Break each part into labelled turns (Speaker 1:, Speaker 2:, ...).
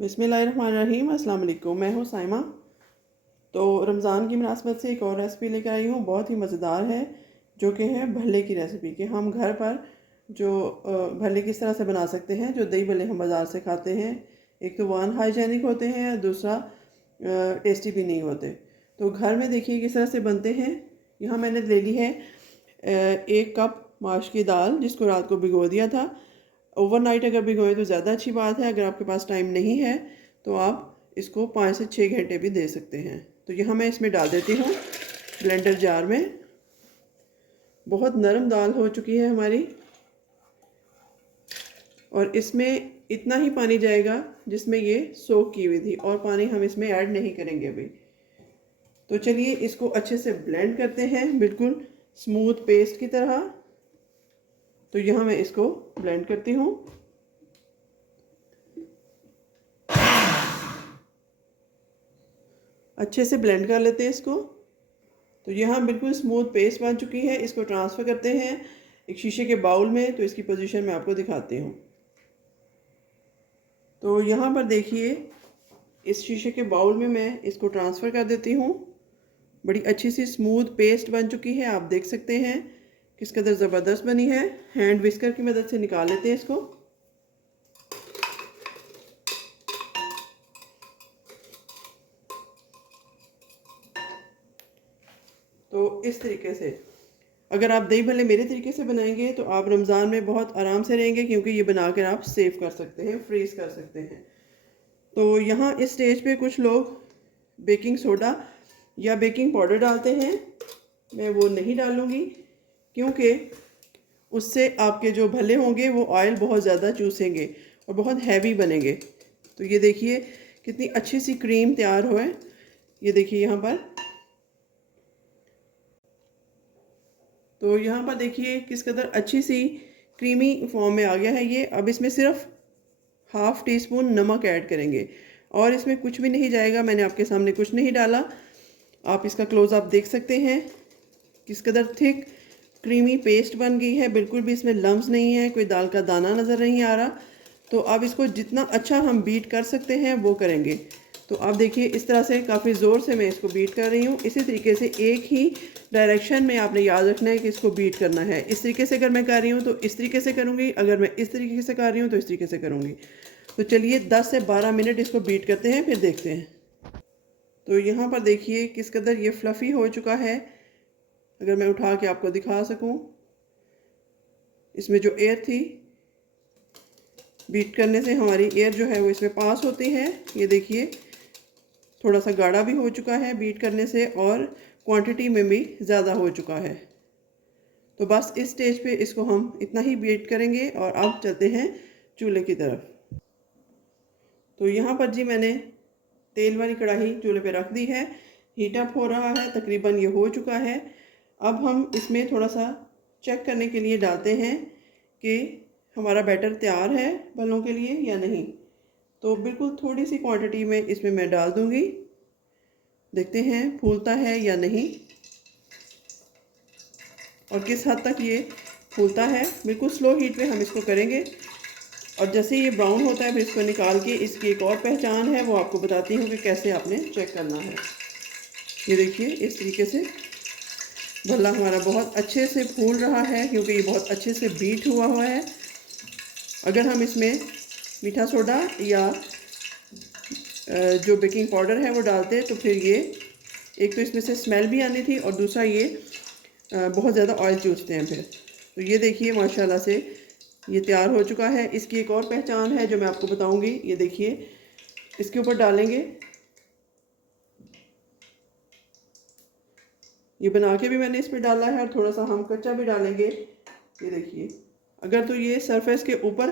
Speaker 1: बिसमीम वालेकुम मैं हूँ साइमा। तो रमज़ान की मुनासबत से एक और रेसिपी लेकर आई हूँ। बहुत ही मज़ेदार है, जो कि है भल्ले की रेसिपी कि हम घर पर जो भल्ले किस तरह से बना सकते हैं, जो दही भल्ले हम बाज़ार से खाते हैं। एक तो वन हाइजेनिक होते हैं और दूसरा टेस्टी भी नहीं होते। तो घर में देखिए किस तरह से बनते हैं। यहाँ मैंने ले ली है एक कप माश की दाल, जिसको रात को भिगो दिया था। ओवरनाइट अगर भिगोएँ तो ज़्यादा अच्छी बात है, अगर आपके पास टाइम नहीं है तो आप इसको पाँच से छः घंटे भी दे सकते हैं। तो यहाँ मैं इसमें डाल देती हूँ ब्लेंडर जार में। बहुत नरम दाल हो चुकी है हमारी। और इसमें इतना ही पानी जाएगा जिसमें ये सोख की हुई थी, और पानी हम इसमें ऐड नहीं करेंगे अभी। तो चलिए इसको अच्छे से ब्लेंड करते हैं, बिल्कुल स्मूथ पेस्ट की तरह। तो यहाँ मैं इसको ब्लेंड करती हूँ। अच्छे से ब्लेंड कर लेते हैं इसको। तो यहाँ बिल्कुल स्मूथ पेस्ट बन चुकी है। इसको ट्रांसफ़र करते हैं एक शीशे के बाउल में। तो इसकी पोजीशन मैं आपको दिखाती हूँ। तो यहाँ पर देखिए, इस शीशे के बाउल में मैं इसको ट्रांसफ़र कर देती हूँ। बड़ी अच्छी सी स्मूथ पेस्ट बन चुकी है। आप देख सकते हैं। किस कदर ज़बरदस्त बनी है? हैंड विस्कर की मदद से निकाल लेते हैं इसको। तो इस तरीके से। अगर आप दही भले मेरे तरीके से बनाएँगे तो आप रमज़ान में बहुत आराम से रहेंगे, क्योंकि ये बनाकर आप सेव कर सकते हैं फ्रीज़ कर सकते हैं। तो यहाँ इस स्टेज पे कुछ लोग बेकिंग सोडा या बेकिंग पाउडर डालते हैं। मैं वो नहीं डालूँगी। क्योंकि उससे आपके जो भले होंगे, वो ऑयल बहुत ज़्यादा चूसेंगे और बहुत हैवी बनेंगे। तो ये देखिए, कितनी अच्छी सी क्रीम तैयार हो है। ये देखिए यहाँ पर। तो यहाँ पर देखिए, किस कदर अच्छी सी क्रीमी फॉर्म में आ गया है ये। अब इसमें सिर्फ़ हाफ़ टी स्पून नमक ऐड करेंगे। और इसमें कुछ भी नहीं जाएगा, मैंने आपके सामने कुछ नहीं डाला। आप इसका क्लोज आप देख सकते हैं, किस कदर थिक क्रीमी पेस्ट बन गई है, बिल्कुल भी इसमें लम्ब नहीं है, कोई दाल का दाना नज़र नहीं आ रहा। तो अब इसको जितना अच्छा हम बीट कर सकते हैं, वो करेंगे। तो आप देखिए, इस तरह से काफ़ी ज़ोर से मैं इसको बीट कर रही हूँ। इसी तरीके से एक ही डायरेक्शन में आपने याद रखना है कि इसको बीट करना है। इस तरीके से अगर मैं कर रही हूँ तो इस तरीके से करूँगी। अगर मैं इस तरीके से कर रही हूँ तो इस तरीके से करूँगी। तो चलिए 10 से 12 मिनट इसको बीट करते हैं, फिर देखते हैं। तो यहाँ पर देखिए किस कदर ये फ्लफ़ी हो चुका है। अगर मैं उठा के आपको दिखा सकूँ, इसमें जो एयर थी बीट करने से हमारी एयर जो है वो इसमें पास होती है। ये देखिए, थोड़ा सा गाढ़ा भी हो चुका है बीट करने से और क्वांटिटी में भी ज़्यादा हो चुका है। तो बस इस स्टेज पे इसको हम इतना ही बीट करेंगे और अब चलते हैं चूल्हे की तरफ़। तो यहाँ पर जी मैंने तेल वाली कढ़ाई चूल्हे पे रख दी है। हीट अप हो रहा है, तकरीबन ये हो चुका है। अब हम इसमें थोड़ा सा चेक करने के लिए डालते हैं कि हमारा बैटर तैयार है भलों के लिए या नहीं। तो बिल्कुल थोड़ी सी क्वांटिटी में इसमें मैं डाल दूँगी। देखते हैं फूलता है या नहीं। और किस हद तक ये फूलता है, बिल्कुल स्लो हीट पे हम इसको करेंगे। और जैसे ये ब्राउन होता है, फिर इसको निकाल के इसकी एक और पहचान है, वो आपको बताती हूँ कि कैसे आपने चेक करना है। ये देखिए, इस तरीके से भल्ला हमारा बहुत अच्छे से फूल रहा है, क्योंकि ये बहुत अच्छे से बीट हुआ हुआ है। अगर हम इसमें मीठा सोडा या जो बेकिंग पाउडर है वो डालते तो फिर ये, एक तो इसमें से स्मेल भी आनी थी और दूसरा ये बहुत ज़्यादा ऑयल चूसते हैं फिर। तो ये देखिए, माशाल्लाह से ये तैयार हो चुका है। इसकी एक और पहचान है जो मैं आपको बताऊँगी। ये देखिए, इसके ऊपर डालेंगे ये बना के भी मैंने इस पर डाला है और थोड़ा सा हम कच्चा भी डालेंगे। ये देखिए, अगर तो ये सरफेस के ऊपर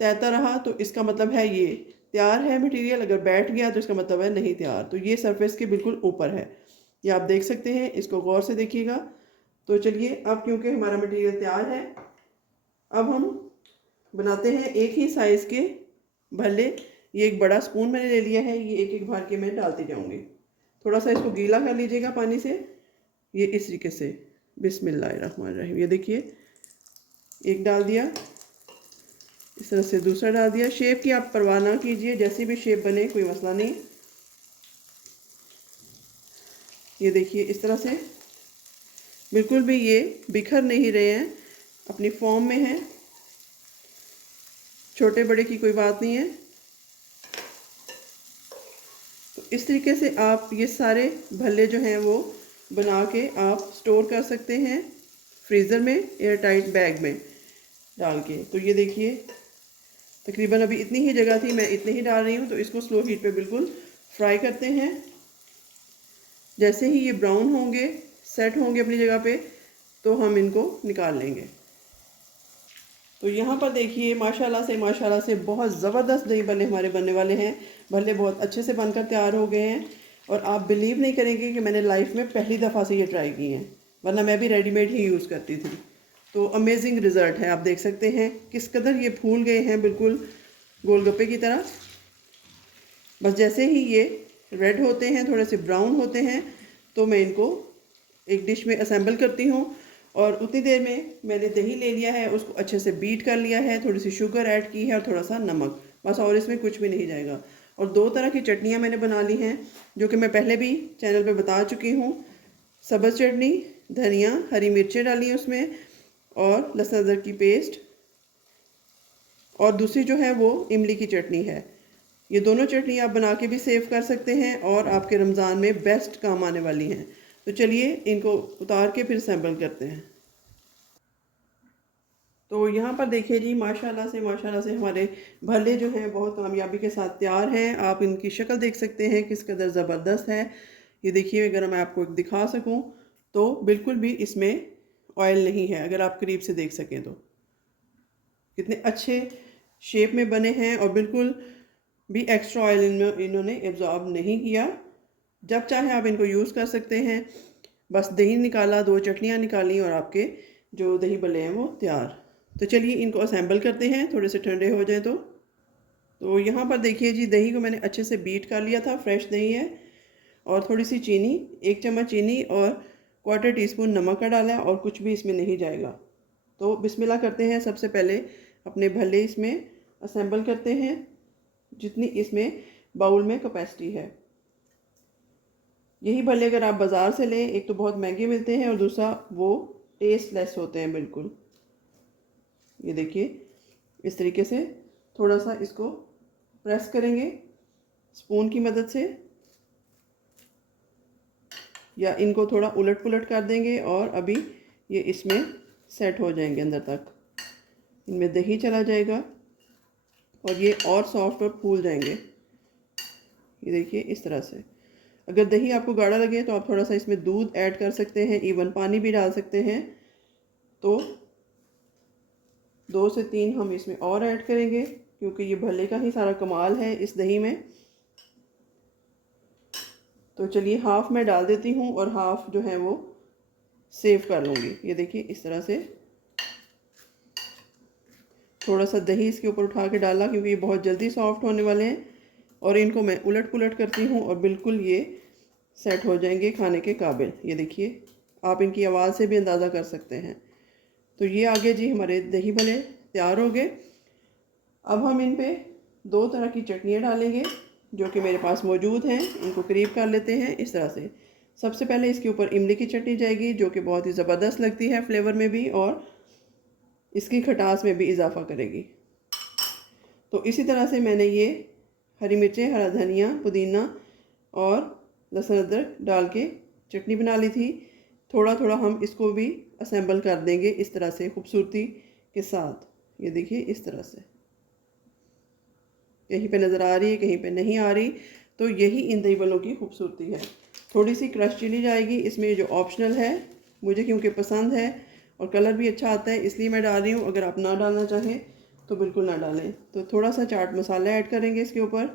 Speaker 1: तैरता रहा तो इसका मतलब है ये तैयार है मटेरियल अगर बैठ गया तो इसका मतलब है नहीं तैयार। तो ये सरफेस के बिल्कुल ऊपर है। ये आप देख सकते हैं, इसको गौर से देखिएगा। तो चलिए, अब क्योंकि हमारा मटेरियल तैयार है, अब हम बनाते हैं एक ही साइज़ के भले। ये एक बड़ा स्पून मैंने ले लिया है, ये एक एक भर के मैं डालती जाऊँगी। थोड़ा सा इसको गीला कर लीजिएगा पानी से। ये इस तरीके से, बिस्मिल्लाहिर्रहमानिर्रहीम। ये देखिए, एक डाल दिया, इस तरह से दूसरा डाल दिया। शेप की आप परवाह ना कीजिए, जैसी भी शेप बने, कोई मसला नहीं। ये देखिए, इस तरह से। बिल्कुल भी ये बिखर नहीं रहे हैं, अपनी फॉर्म में हैं। छोटे बड़े की कोई बात नहीं है। तो इस तरीके से आप ये सारे भल्ले जो हैं वो बना के आप स्टोर कर सकते हैं फ्रीज़र में एयर टाइट बैग में डाल के। तो ये देखिए, तकरीबन अभी इतनी ही जगह थी, मैं इतनी ही डाल रही हूँ तो इसको स्लो हीट पे बिल्कुल फ्राई करते हैं। जैसे ही ये ब्राउन होंगे सेट होंगे अपनी जगह पे तो हम इनको निकाल लेंगे। तो यहाँ पर देखिए, माशाल्लाह से माशाल्लाह से बहुत ज़बरदस्त दही भल्ले हमारे बनने वाले हैं। भल्ले बहुत अच्छे से बनकर तैयार हो गए हैं। और आप बिलीव नहीं करेंगे कि मैंने लाइफ में पहली दफ़ा से ये ट्राई की हैं, वरना मैं भी रेडीमेड ही यूज़ करती थी। तो अमेजिंग रिज़ल्ट है। आप देख सकते हैं किस कदर ये फूल गए हैं बिल्कुल गोलगप्पे की तरह। बस जैसे ही ये रेड होते हैं, थोड़े से ब्राउन होते हैं तो मैं इनको एक डिश में असेंबल करती हूँ और उतनी देर में मैंने दही ले लिया है, उसको अच्छे से बीट कर लिया है, थोड़ी सी शुगर ऐड की है और थोड़ा सा नमक। बस और इसमें कुछ भी नहीं जाएगा। और दो तरह की चटनियाँ मैंने बना ली हैं, जो कि मैं पहले भी चैनल पे बता चुकी हूँ। सब्ज़ चटनी, धनिया, हरी मिर्चें डाली हैं उसमें, और लहसुन अदरक की पेस्ट। और दूसरी जो है वो इमली की चटनी है। ये दोनों चटनी आप बना के भी सेव कर सकते हैं और आपके रमज़ान में बेस्ट काम आने वाली हैं। तो चलिए इनको उतार के फिर सैंपल करते हैं। तो यहाँ पर देखिए जी, माशाल्लाह से माशाल्लाह से हमारे भले जो हैं बहुत कामयाबी के साथ तैयार हैं। आप इनकी शक्ल देख सकते हैं, किस कदर ज़बरदस्त है। ये देखिए, अगर मैं आपको दिखा सकूँ तो बिल्कुल भी इसमें ऑयल नहीं है, अगर आप करीब से देख सकें तो। कितने अच्छे शेप में बने हैं और बिल्कुल भी एक्स्ट्रा ऑयल इनमें, इन्होंने एब्जॉर्ब नहीं किया। जब चाहे आप इनको यूज़ कर सकते हैं, बस दही निकाला, दो चटनियाँ निकाली और आपके जो दही भले हैं वो तैयार। तो चलिए इनको असेंबल करते हैं, थोड़े से ठंडे हो जाए तो। तो यहाँ पर देखिए जी, दही को मैंने अच्छे से बीट कर लिया था फ्रेश दही है। और थोड़ी सी चीनी, एक चम्मच चीनी और क्वार्टर टी स्पून नमक का डाला है और कुछ भी इसमें नहीं जाएगा। तो बिस्मिल्लाह करते हैं, सबसे पहले अपने भले इसमें असेंबल करते हैं, जितनी इसमें बाउल में कैपेसिटी है। यही भले अगर आप बाज़ार से लें, एक तो बहुत महँगे मिलते हैं और दूसरा वो टेस्ट लेस होते हैं, बिल्कुल। ये देखिए, इस तरीके से थोड़ा सा इसको प्रेस करेंगे स्पून की मदद से। या इनको थोड़ा उलट पुलट कर देंगे और अभी ये इसमें सेट हो जाएँगे अंदर तक। इनमें दही चला जाएगा और ये और सॉफ्ट और फूल जाएँगे। ये देखिए, इस तरह से। अगर दही आपको गाढ़ा लगे तो आप थोड़ा सा इसमें दूध ऐड कर सकते हैं इवन पानी भी डाल सकते हैं। तो दो से तीन हम इसमें और ऐड करेंगे, क्योंकि ये भले का ही सारा कमाल है इस दही में। तो चलिए हाफ़ मैं डाल देती हूँ और हाफ़ जो है वो सेव कर लूँगी। ये देखिए, इस तरह से। थोड़ा सा दही इसके ऊपर उठा के डाला क्योंकि ये बहुत जल्दी सॉफ्ट होने वाले हैं। और इनको मैं उलट पुलट करती हूँ और बिल्कुल ये सेट हो जाएँगे खाने के काबिल। ये देखिए, आप इनकी आवाज़ से भी अंदाज़ा कर सकते हैं। तो ये आगे जी हमारे दही भले तैयार हो गए। अब हम इन पे दो तरह की चटनियाँ डालेंगे, जो कि मेरे पास मौजूद हैं। इनको करीब कर लेते हैं इस तरह से। सबसे पहले इसके ऊपर इमली की चटनी जाएगी, जो कि बहुत ही ज़बरदस्त लगती है फ्लेवर में भी, और इसकी खटास में भी इजाफ़ा करेगी। तो इसी तरह से मैंने ये हरी मिर्चें, हरा धनिया, पुदीना और लहसुन अदरक डाल के चटनी बना ली थी। थोड़ा थोड़ा हम इसको भी असेंबल कर देंगे इस तरह से खूबसूरती के साथ। ये देखिए, इस तरह से। कहीं पे नज़र आ रही है, कहीं पे नहीं आ रही। तो यही इन दही बलों की खूबसूरती है। थोड़ी सी क्रश चिली जाएगी। इसमें जो ऑप्शनल है, मुझे क्योंकि पसंद है और कलर भी अच्छा आता है, इसलिए मैं डाल रही हूँ। अगर आप ना डालना चाहें तो बिल्कुल ना डालें। तो थोड़ा सा चाट मसाला ऐड करेंगे इसके ऊपर।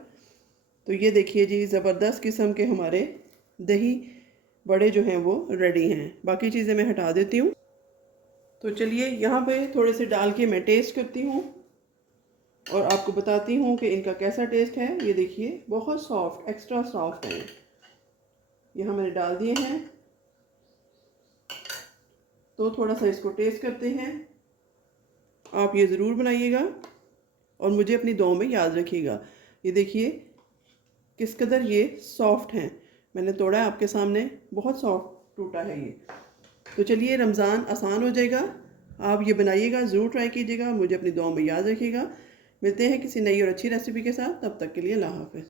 Speaker 1: तो ये देखिए जी, ज़बरदस्त किस्म के हमारे दही बड़े जो हैं वो रेडी हैं। बाकी चीज़ें मैं हटा देती हूँ। तो चलिए, यहाँ पे थोड़े से डाल के मैं टेस्ट करती हूँ। और आपको बताती हूँ कि इनका कैसा टेस्ट है। ये देखिए, बहुत सॉफ्ट एक्स्ट्रा सॉफ्ट है। यहाँ मैंने डाल दिए हैं। तो थोड़ा सा इसको टेस्ट करते हैं। आप ये ज़रूर बनाइएगा और मुझे अपनी दुआ में याद रखिएगा। ये देखिए, किस कदर ये सॉफ्ट हैं। मैंने तोड़ा है आपके सामने, बहुत सॉफ्ट टूटा है ये। तो चलिए, रमज़ान आसान हो जाएगा। आप ये बनाइएगा, ज़रूर ट्राई कीजिएगा। मुझे अपनी दुआ में याद रखिएगा। मिलते हैं किसी नई और अच्छी रेसिपी के साथ। तब तक के लिए अल्लाह हाफ़िज़।